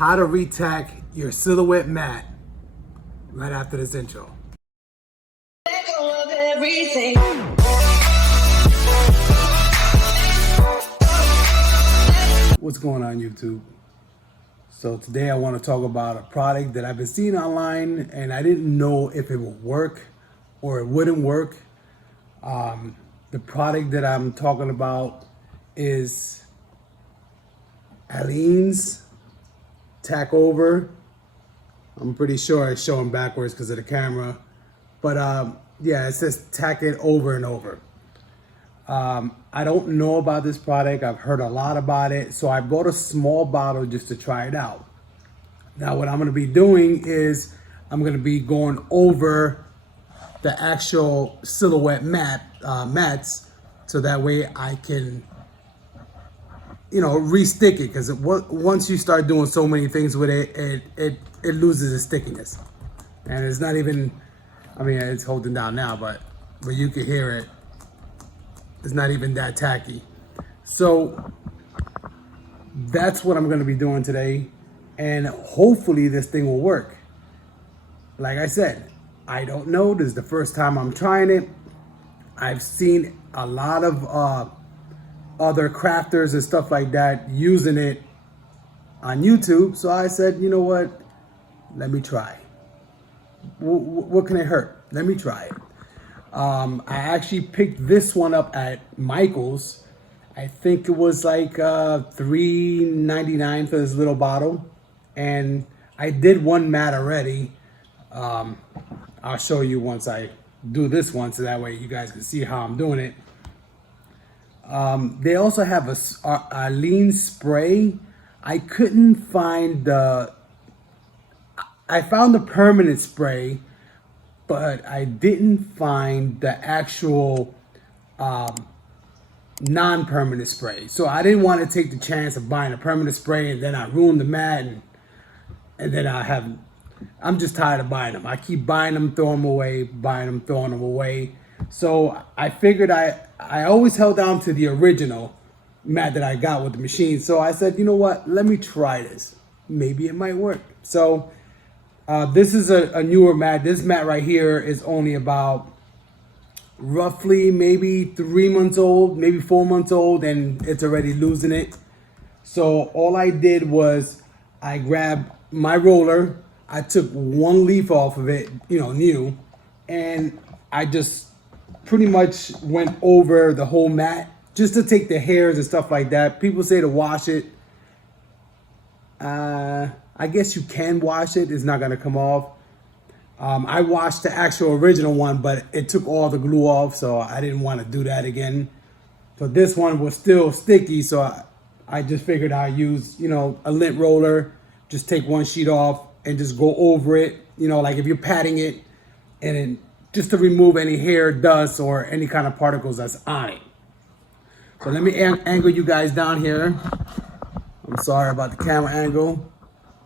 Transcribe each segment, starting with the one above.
how to retack your Silhouette mat right after this intro. What's going on, YouTube? So today I want to talk about a product that I've been seeing online and I didn't know if it would work or it wouldn't work. The product that I'm talking about is Aleenes tack over. I'm pretty sure it's showing backwards because of the camera, but yeah, it says tack it over and over. I don't know about this product. I've heard a lot about it, so I bought a small bottle just to try it out. Now what I'm going to be doing is I'm going to be going over the actual Silhouette mats, so that way I can, you know, re-stick it, because once you start doing so many things with it, it loses its stickiness. And it's not even, I mean, it's holding down now, but you can hear it. It's not even that tacky. So that's what I'm going to be doing today, and hopefully this thing will work. Like I said, I don't know. This is the first time I'm trying it. I've seen a lot of other crafters and stuff like that using it on YouTube. So I said, you know what? Let me try. What can it hurt? Let me try it. I actually picked this one up at Michael's. I think it was like $3.99 for this little bottle. And I did one mat already. I'll show you once I do this one, so that way you guys can see how I'm doing it. They also have a lean spray. I couldn't find I found the permanent spray, but I didn't find the actual non-permanent spray. So I didn't want to take the chance of buying a permanent spray and then I ruin the mat, and then I'm just tired of buying them. I keep buying them, throwing them away, buying them, throwing them away. So I figured I always held on to the original mat that I got with the machine. So I said, you know what, let me try this. Maybe it might work. So this is a newer mat. This mat right here is only about roughly maybe 3 months old, maybe 4 months old, and it's already losing it. So all I did was I grabbed my roller, I took one leaf off of it, you know, new, and I just pretty much went over the whole mat just to take the hairs and stuff like that. People say to wash it. I guess you can wash it. It's not going to come off. I washed the actual original one, but it took all the glue off, so I didn't want to do that again. So this one was still sticky, so I just figured I'd use, you know, a lint roller, just take one sheet off and just go over it, you know, like if you're patting it, and then just to remove any hair, dust, or any kind of particles that's on it. So let me angle you guys down here. I'm sorry about the camera angle.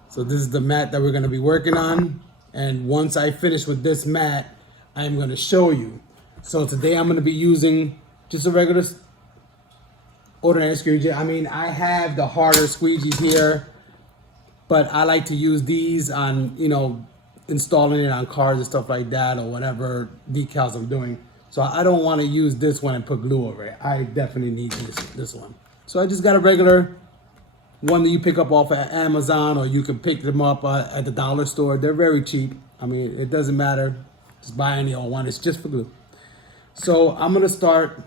So this is the mat that we're going to be working on. And once I finish with this mat, I'm going to show you. So today I'm going to be using just a regular ordinary squeegee. I mean, I have the harder squeegees here, but I like to use these on, you know, installing it on cars and stuff like that, or whatever decals I'm doing. So I don't want to use this one and put glue over it. I definitely need this one. So I just got a regular one that you pick up off of Amazon, or you can pick them up at the dollar store. They're very cheap. I mean, it doesn't matter. Just buy any old one. It's just for glue. So I'm going to start.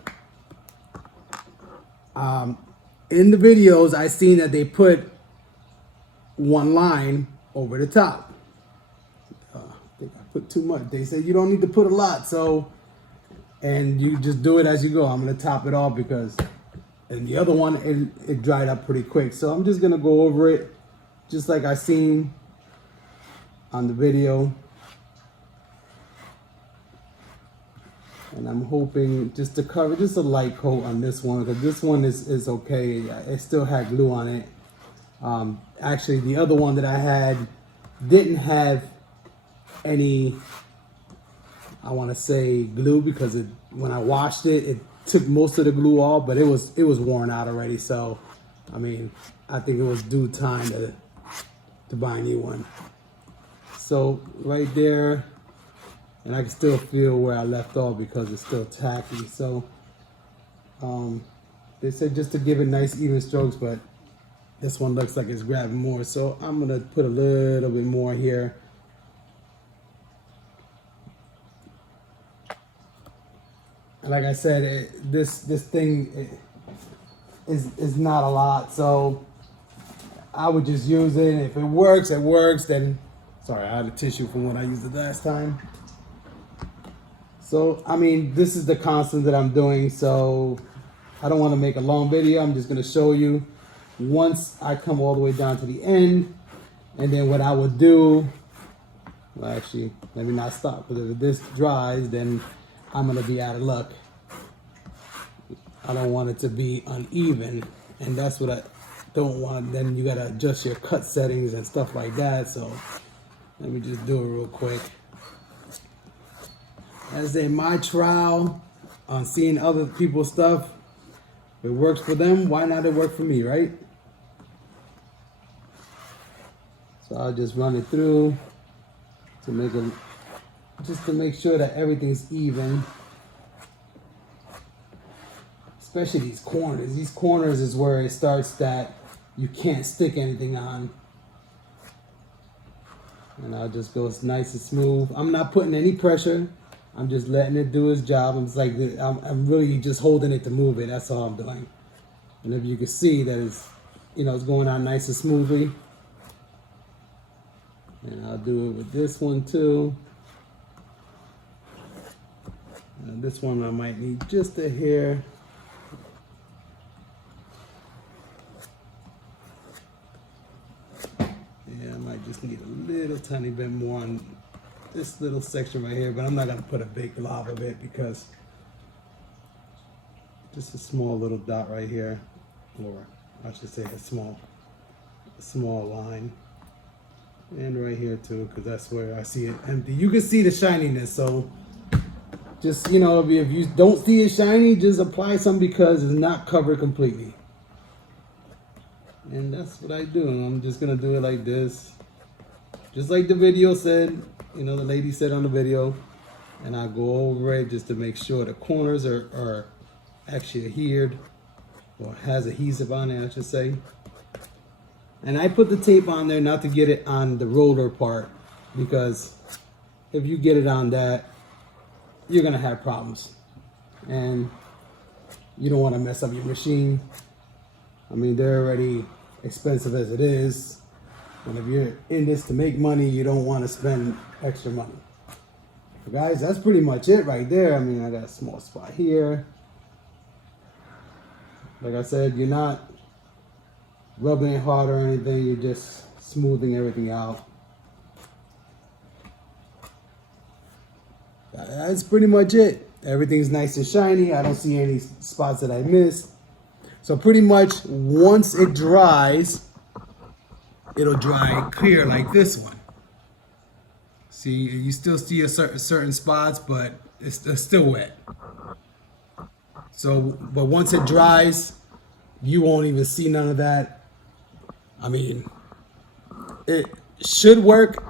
In the videos, I seen that they put one line over the top. I think I put too much. They said you don't need to put a lot. So, and you just do it as you go. I'm going to top it off because, and the other one, it dried up pretty quick. So I'm just going to go over it just like I seen on the video. And I'm hoping just to cover just a light coat on this one, because this one is okay. It still had glue on it. Actually, the other one that I had didn't have any, I want to say, glue, because when I washed it, it took most of the glue off, but it was worn out already. So, I mean, I think it was due time to buy a new one. So right there, and I can still feel where I left off because it's still tacky. So they said just to give it nice even strokes, but this one looks like it's grabbing more. So I'm gonna put a little bit more here. And like I said, this thing is not a lot, so I would just use it. If it works, it works. Then, sorry, I had a tissue from when I used it last time. So, I mean, this is the constant that I'm doing, so I don't want to make a long video. I'm just going to show you once I come all the way down to the end. And then what I would do, well, actually, let me not stop, because if this dries, then I'm going to be out of luck. I don't want it to be uneven, and that's what I don't want. Then you got to adjust your cut settings and stuff like that. So let me just do it real quick. As in my trial on seeing other people's stuff, if it works for them, why not it work for me, right? So I'll just run it through to make it, just to make sure that everything's even. Especially these corners. These corners is where it starts that you can't stick anything on. And I'll just go nice and smooth. I'm not putting any pressure. I'm just letting it do its job. I'm just like, I'm really just holding it to move it. That's all I'm doing. And if you can see that it's, you know, it's going on nice and smoothly. And I'll do it with this one too. And this one I might need just a hair. Yeah, I might just need a little tiny bit more on this little section right here, but I'm not gonna put a big blob of it because just a small little dot right here, or I should say a small line, and right here too, because that's where I see it empty. You can see the shininess, so just, you know, if you don't see it shiny, just apply some because it's not covered completely. And that's what I do. I'm just gonna do it like this, just like the video said. You know, the lady said on the video, and I go over it just to make sure the corners are actually adhered, or has adhesive on it, I should say. And I put the tape on there not to get it on the roller part, because if you get it on that, you're gonna have problems, and you don't want to mess up your machine. I mean, they're already expensive as it is. And if you're in this to make money, you don't want to spend extra money. But guys, that's pretty much it right there. I mean, I got a small spot here. Like I said, you're not rubbing it hard or anything. You're just smoothing everything out. That's pretty much it. Everything's nice and shiny. I don't see any spots that I missed. So pretty much once it dries, it'll dry clear like this one. See, you still see a certain spots, but it's still wet. So, but once it dries, you won't even see none of that. I mean, it should work.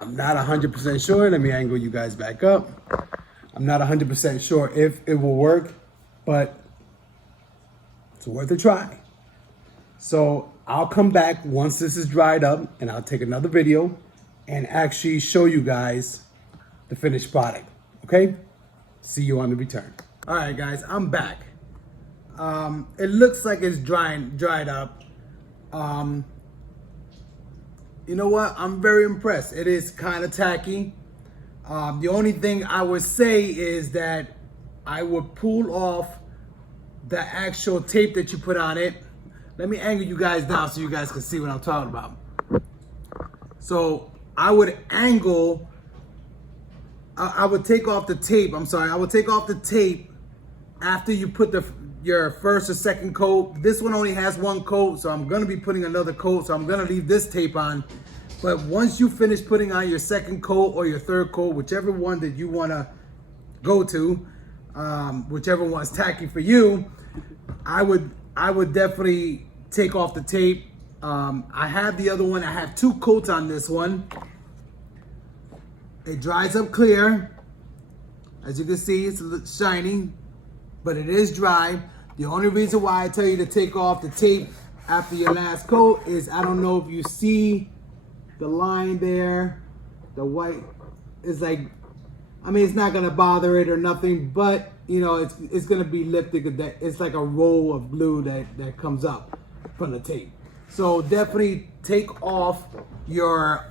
I'm not 100% sure. Let me angle you guys back up. I'm not 100% sure if it will work, but it's worth a try. So I'll come back once this is dried up, and I'll take another video and actually show you guys the finished product. Okay? See you on the return. All right, guys, I'm back. It looks like it's dried up. You know what? I'm very impressed. It is kind of tacky. The only thing I would say is that I would pull off the actual tape that you put on it. Let me angle you guys down so you guys can see what I'm talking about. So I would angle, I would take off the tape. I'm sorry, I would take off the tape after you put your first or second coat. This one only has one coat, so I'm gonna be putting another coat, so I'm gonna leave this tape on. But once you finish putting on your second coat or your third coat, whichever one that you wanna go to, whichever one's tacky for you, I would definitely take off the tape I have the other one. I have 2 coats on this one. It dries up clear. As you can see, it's a little shiny, but it is dry. The only reason why I tell you to take off the tape after your last coat is I don't know if you see the line there. The white is like, I mean, it's not gonna bother it or nothing, but you know, it's gonna be lifted. It's like a roll of glue that comes up from the tape. So definitely take off your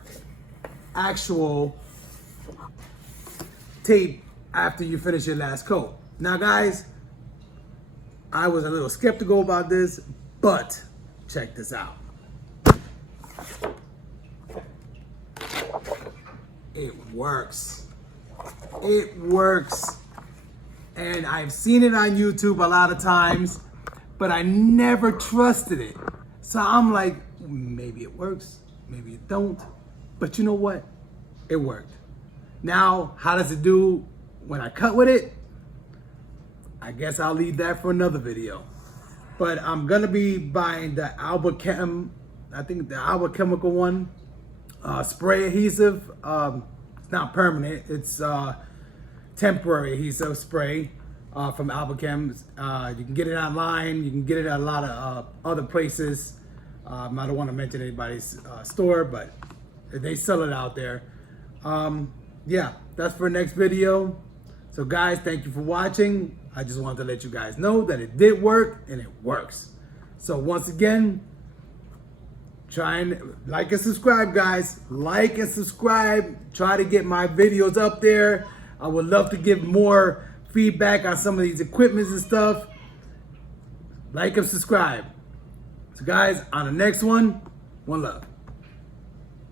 actual tape after you finish your last coat. Now guys, I was a little skeptical about this, but check this out. It works. It works. And I've seen it on YouTube a lot of times, but I never trusted it. So I'm like, maybe it works, maybe it don't. But you know what? It worked. Now, how does it do when I cut with it? I guess I'll leave that for another video. But I'm gonna be buying the Alba-Chem, I think the Alba-Chemical one, spray adhesive. It's not permanent, it's temporary adhesive spray from Alba-Chem. You can get it online, you can get it at a lot of other places. I don't want to mention anybody's store, but they sell it out there. Yeah, that's for next video. So guys, thank you for watching. I just wanted to let you guys know that it did work and it works. So once again, try and like and subscribe, guys. Like and subscribe. Try to get my videos up there. I would love to give more feedback on some of these equipments and stuff. Like and subscribe. So guys, on the next one, one love.